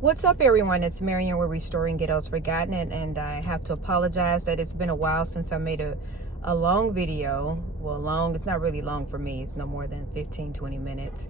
What's up, everyone? It's Marion. We're restoring Ghettos Forgotten, and I have to apologize that it's been a while since I made a long video. Well, long, it's not really long for me. It's no more than 15-20 minutes.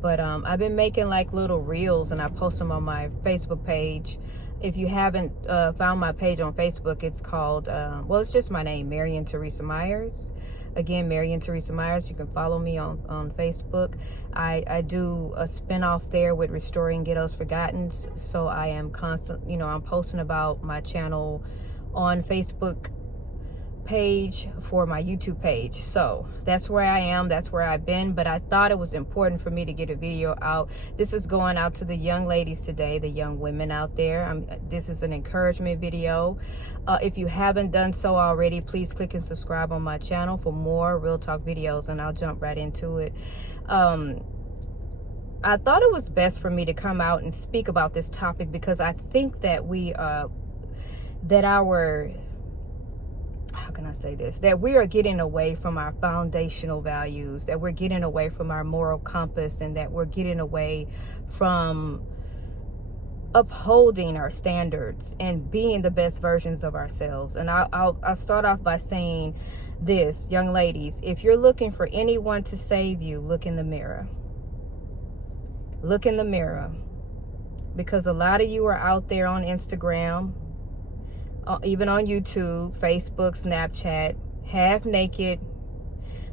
But I've been making like little reels, and I post them on my Facebook page. If you haven't found my page on Facebook, it's called, well, it's just my name, Marion Teresa Myers. Again, Marion Teresa Myers. You can follow me on Facebook. I do a spinoff there with Restoring Ghettos Forgotten. So I am I'm posting about my channel on Facebook page for my YouTube page. So that's where I am, that's where I've been, but I thought it was important for me to get a video out. This is going out to the young ladies today, the young women out there. This is an encouragement video. If you haven't done so already, please click and subscribe on my channel for more real talk videos, and I'll jump right into it. I thought it was best for me to come out and speak about this topic because I think that how can I say this? That we are getting away from our foundational values, that we're getting away from our moral compass, and that we're getting away from upholding our standards and being the best versions of ourselves. And I'll start off by saying this, young ladies, if you're looking for anyone to save you, look in the mirror. Look in the mirror. Because a lot of you are out there on Instagram, even on YouTube, Facebook, Snapchat, half naked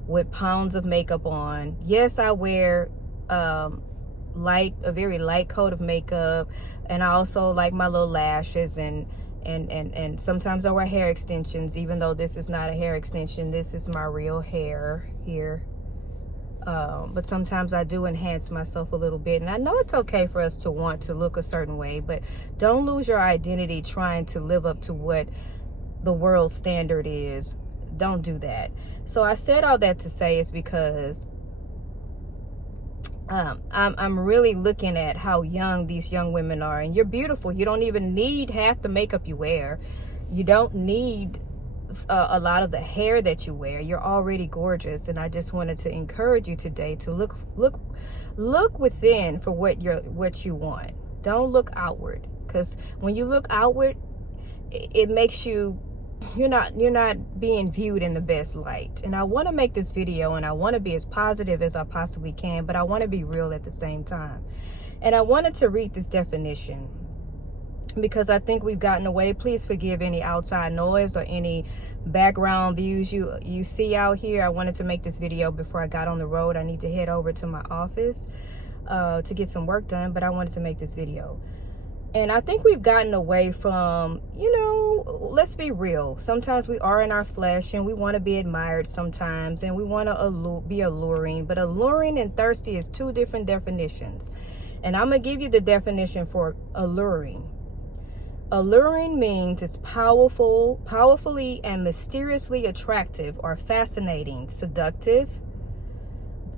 with pounds of makeup on. Yes, I wear a very light coat of makeup, and I also like my little lashes, and sometimes I wear hair extensions, even though this is not a hair extension. This is my real hair here. But sometimes I do enhance myself a little bit, and I know it's okay for us to want to look a certain way, but don't lose your identity trying to live up to what the world standard is. Don't do that. So I said all that to say is because I'm really looking at how young these young women are, and you're beautiful. You don't even need half the makeup you wear. You don't need a lot of the hair that you wear. You're already gorgeous, and I just wanted to encourage you today to look within for what you want. Don't look outward, because when you look outward, it makes you're not being viewed in the best light. And I want to make this video, and I want to be as positive as I possibly can, but I want to be real at the same time. And I wanted to read this definition because I think we've gotten away. Please forgive any outside noise or any background views you see out here. I wanted to make this video before I got on the road. I need to head over to my office to get some work done, but I wanted to make this video. And I think we've gotten away from, let's be real. Sometimes we are in our flesh, and we want to be admired sometimes, and we want to be alluring. But alluring and thirsty is two different definitions. And I'm going to give you the definition for alluring. Alluring means it's powerfully and mysteriously attractive or fascinating, seductive.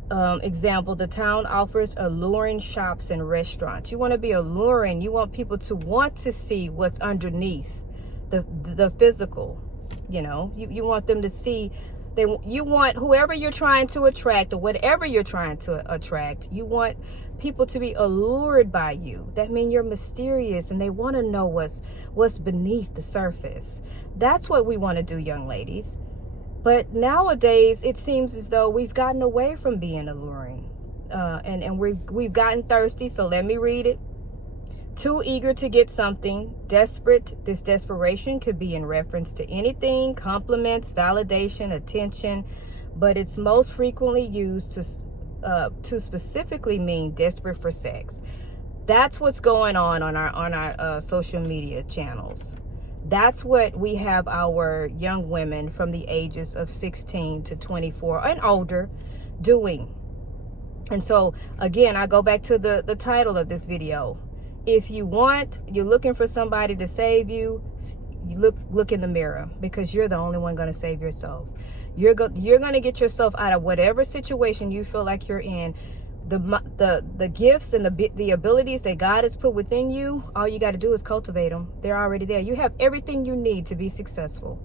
Example, the town offers alluring shops and restaurants. You want to be alluring. You want people to want to see what's underneath the physical. You want them to see. You want whoever you're trying to attract, or whatever you're trying to attract, you want people to be allured by you. That means you're mysterious, and they want to know what's beneath the surface. That's what we want to do, young ladies. But nowadays, it seems as though we've gotten away from being alluring, and we've gotten thirsty. So let me read it. Too eager to get something, desperate. This desperation could be in reference to anything, compliments, validation, attention, but it's most frequently used to specifically mean desperate for sex. That's what's going on our social media channels. That's what we have our young women from the ages of 16 to 24 and older doing. And so again, I go back to the title of this video. If you're looking for somebody to save you, look in the mirror, because you're the only one going to save yourself. You're going to get yourself out of whatever situation you feel like you're in. The gifts and the abilities that God has put within you, all you got to do is cultivate them. They're already there. You have everything you need to be successful.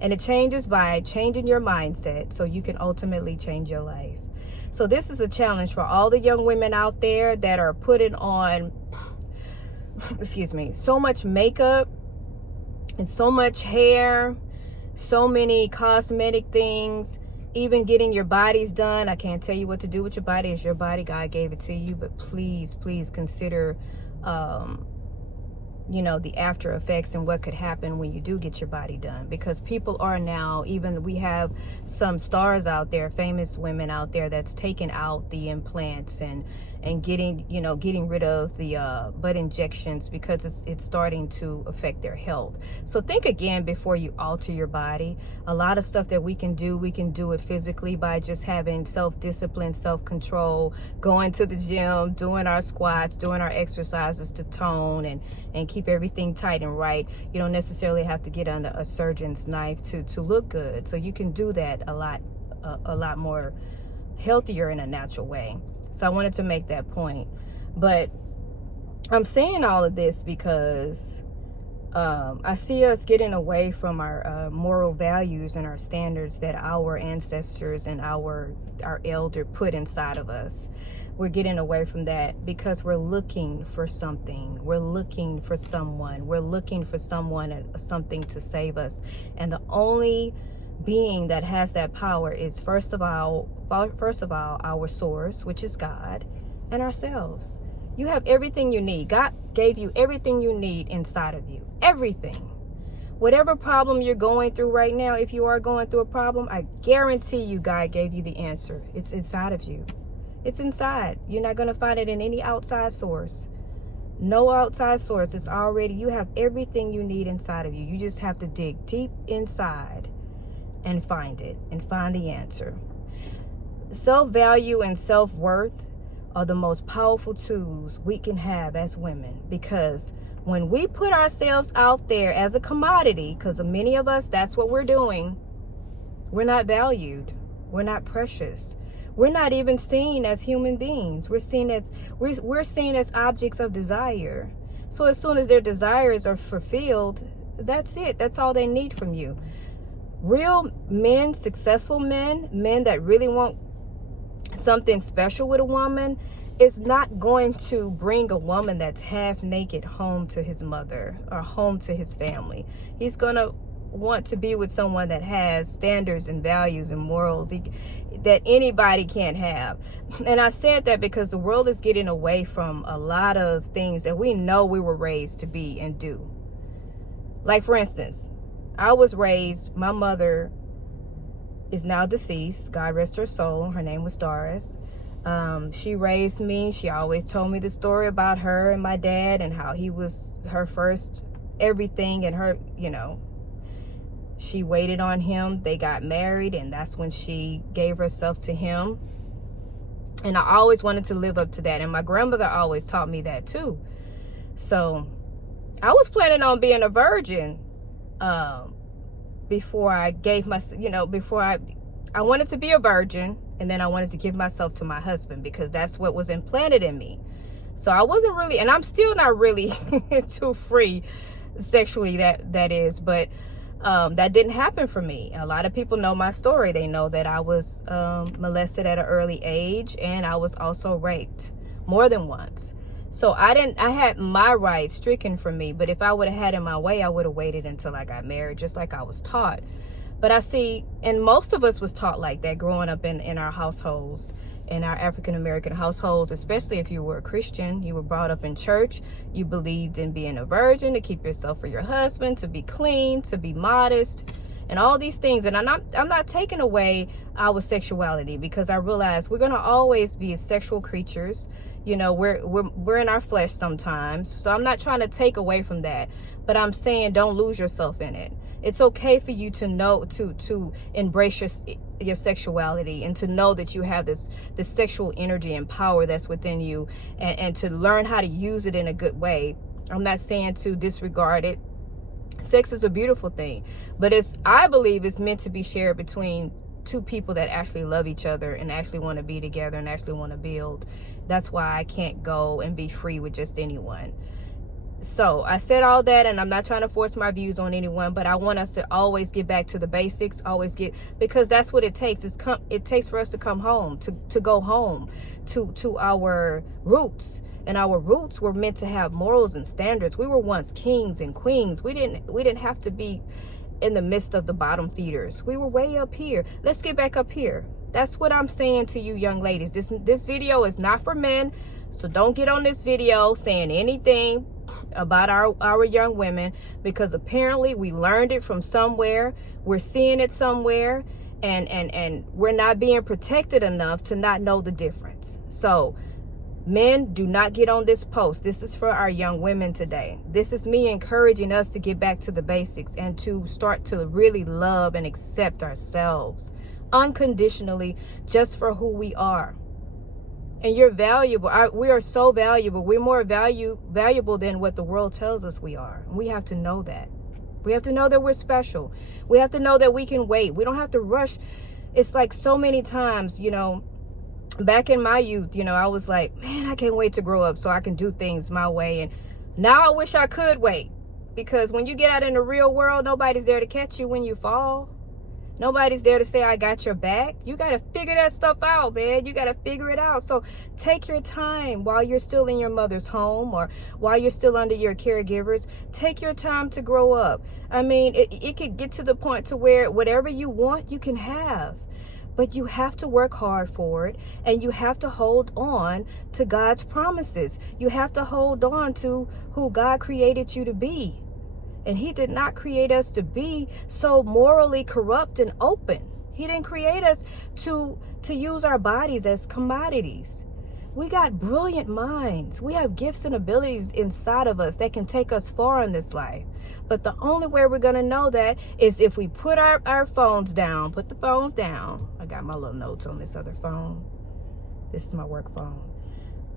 And it changes by changing your mindset, so you can ultimately change your life. So this is a challenge for all the young women out there that are putting on excuse me, so much makeup and so much hair, so many cosmetic things, even getting your bodies done. I can't tell you what to do with your body. It's your body. God gave it to you. But please, please consider, you know, the after effects and what could happen when you do get your body done. Because people are now, even we have some stars out there, famous women out there that's taken out the implants and getting, you know, getting rid of the butt injections because it's starting to affect their health. So think again before you alter your body. A lot of stuff that we can do it physically by just having self-discipline, self-control, going to the gym, doing our squats, doing our exercises to tone and keep everything tight and right. You don't necessarily have to get under a surgeon's knife to look good. So you can do that a lot more healthier in a natural way. So I wanted to make that point. But I'm saying all of this because I see us getting away from our moral values and our standards that our ancestors and our elder put inside of us. We're getting away from that because we're looking for something. We're looking for someone. We're looking for someone, something to save us. And the only being that has that power is first of all our source, which is God, and ourselves. You have everything you need. God gave you everything you need inside of you. Everything. Whatever problem you're going through right now, if you are going through a problem, I guarantee you God gave you the answer. It's inside of you. It's inside. You're not going to find it in any outside source. No outside source. It's already, you have everything you need inside of you. You just have to dig deep inside and find it and find the answer. Self-value and self-worth are the most powerful tools we can have as women, because when we put ourselves out there as a commodity, because many of us, that's what we're doing, we're not valued. We're not precious. We're not even seen as human beings. We're seen as objects of desire. So as soon as their desires are fulfilled, that's it. That's all they need from you. Real men, successful men that really want something special with a woman, is not going to bring a woman that's half naked home to his mother or home to his family. He's going to want to be with someone that has standards and values and morals that anybody can't have. And I said that because the world is getting away from a lot of things that we know we were raised to be and do. Like, for instance, I was raised, my mother is now deceased, God rest her soul. Her name was Doris. She raised me. She always told me the story about her and my dad and how he was her first everything, and her, you know, she waited on him. They got married, and that's when she gave herself to him. And I always wanted to live up to that. And my grandmother always taught me that too. So I was planning on being a virgin before I gave my, before I wanted to be a virgin, and then I wanted to give myself to my husband because that's what was implanted in me. So I wasn't really, and I'm still not really too free sexually, that is, but that didn't happen for me. A lot of people know my story. They know that I was molested at an early age, and I was also raped more than once. So I had my rights stricken from me, but if I would have had it my way, I would have waited until I got married, just like I was taught. But I see, and most of us was taught like that growing up in our households, in our African-American households, especially if you were a Christian. You were brought up in church. You believed in being a virgin, to keep yourself for your husband, to be clean, to be modest, and all these things. And I'm not taking away our sexuality, because I realize we're going to always be sexual creatures. We're in our flesh sometimes. So I'm not trying to take away from that, but I'm saying don't lose yourself in it. It's okay for you to know, to embrace your sexuality, and to know that you have this sexual energy and power that's within you, and to learn how to use it in a good way. I'm not saying to disregard it. Sex is a beautiful thing, but I believe it's meant to be shared between two people that actually love each other and actually want to be together and actually want to build. That's why I can't go and be free with just anyone. So I said all that, and I'm not trying to force my views on anyone, but I want us to always get back to the basics, because that's what it takes. It takes for us to come home, to go home to our roots. And our roots were meant to have morals and standards. We were once kings and queens. We didn't have to be in the midst of the bottom feeders. We were way up here. Let's get back up here. That's what I'm saying to you young ladies. This video is not for men, so don't get on this video saying anything about our young women, because apparently we learned it from somewhere. We're seeing it somewhere, and we're not being protected enough to not know the difference. So men, do not get on this post. This is for our young women today. This is me encouraging us to get back to the basics and to start to really love and accept ourselves unconditionally, just for who we are. And you're valuable. We are so valuable. We're more valuable than what the world tells us we are. And we have to know that. We have to know that we're special. We have to know that we can wait. We don't have to rush. It's like so many times, back in my youth, I was like, man, I can't wait to grow up so I can do things my way. And now I wish I could wait, because when you get out in the real world, nobody's there to catch you when you fall. Nobody's there to say, I got your back. You got to figure that stuff out, man. You got to figure it out. So take your time while you're still in your mother's home, or while you're still under your caregivers. Take your time to grow up. I mean, it could get to the point to where whatever you want, you can have. But you have to work hard for it, and you have to hold on to God's promises. You have to hold on to who God created you to be. And he did not create us to be so morally corrupt and open. He didn't create us to use our bodies as commodities. We got brilliant minds. We have gifts and abilities inside of us that can take us far in this life. But the only way we're going to know that is if we put our phones down. Put the phones down. I got my little notes on this other phone. This is my work phone.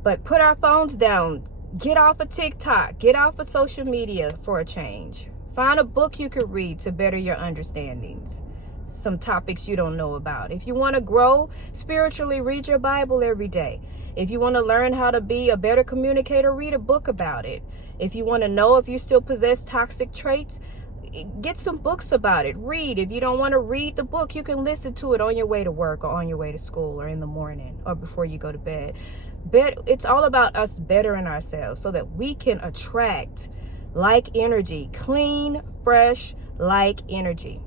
But put our phones down. Get off of TikTok. Get off of social media for a change. Find a book you could read to better your understandings. Some topics you don't know about. If you want to grow spiritually, read your Bible every day. If you want to learn how to be a better communicator, read a book about it. If you want to know if you still possess toxic traits, get some books about it. Read. If you don't want to read the book, you can listen to it on your way to work, or on your way to school, or in the morning, or before you go to bed. It's all about us bettering ourselves so that we can attract like energy, clean, fresh, like energy.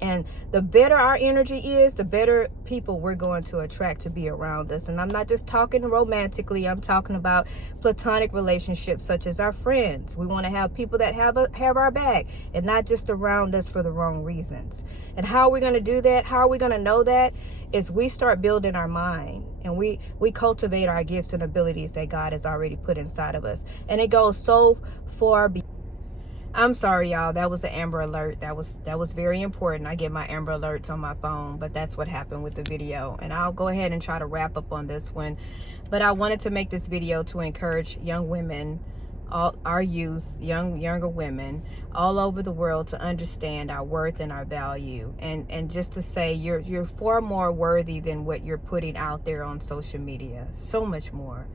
And the better our energy is, the better people we're going to attract to be around us. And I'm not just talking romantically. I'm talking about platonic relationships, such as our friends. We want to have people that have our back, and not just around us for the wrong reasons. And how are we going to do that? How are we going to know that? Is we start building our mind, and we cultivate our gifts and abilities that God has already put inside of us. And it goes so far beyond. I'm sorry, y'all. That was an Amber Alert. That was very important. I get my Amber Alerts on my phone, but that's what happened with the video. And I'll go ahead and try to wrap up on this one. But I wanted to make this video to encourage young women, our youth, younger women all over the world, to understand our worth and our value, and just to say you're far more worthy than what you're putting out there on social media. So much more.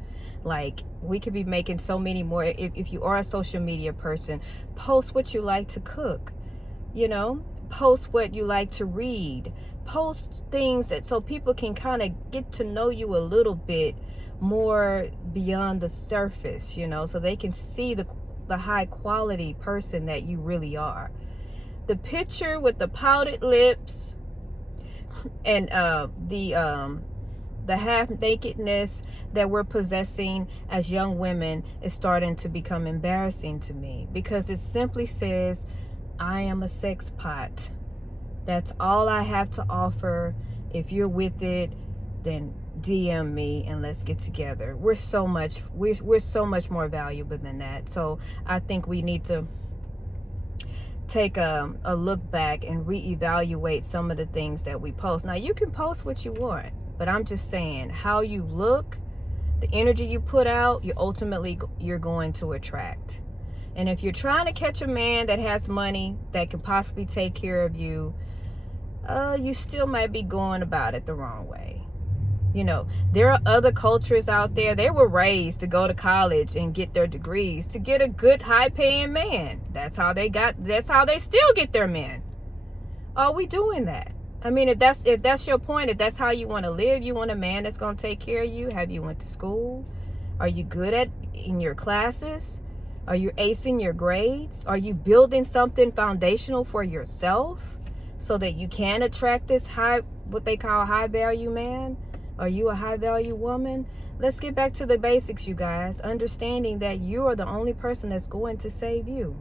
Like, we could be making so many more. If you are a social media person, post what you like to cook, post what you like to read, post things so people can kind of get to know you a little bit more beyond the surface, so they can see the high quality person that you really are. The picture with the pouted lips and the half nakedness that we're possessing as young women is starting to become embarrassing to me, because it simply says, I am a sex pot. That's all I have to offer. If you're with it, then DM me and let's get together. We're so much more valuable than that. So I think we need to take a look back and reevaluate some of the things that we post. Now, you can post what you want, but I'm just saying, how you look, the energy you put out, you're going to attract. And if you're trying to catch a man that has money, that can possibly take care of you, you still might be going about it the wrong way. You know, there are other cultures out there. They were raised to go to college and get their degrees to get a good high paying man. That's how they still get their men. Are we doing that? I mean, if that's your point, if that's how you want to live, you want a man that's going to take care of you. Have you went to school? Are you good in your classes? Are you acing your grades? Are you building something foundational for yourself so that you can attract this what they call high value man? Are you a high value woman? Let's get back to the basics, you guys. Understanding that you are the only person that's going to save you.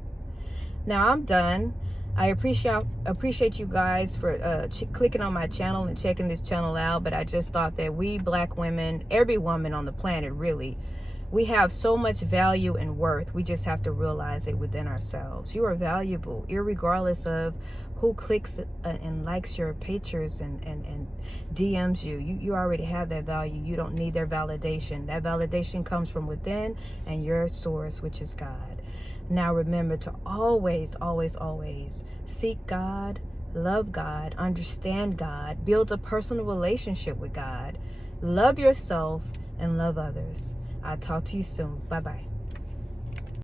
Now I'm done. I appreciate you guys for clicking on my channel and checking this channel out. But I just thought that we black women, every woman on the planet really, we have so much value and worth. We just have to realize it within ourselves. You are valuable, irregardless of who clicks and likes your pictures and DMs you. You already have that value. You don't need their validation. That validation comes from within and your source, which is God. Now remember to always, always, always seek God, love God, understand God, build a personal relationship with God, love yourself, and love others. I'll talk to you soon. Bye-bye.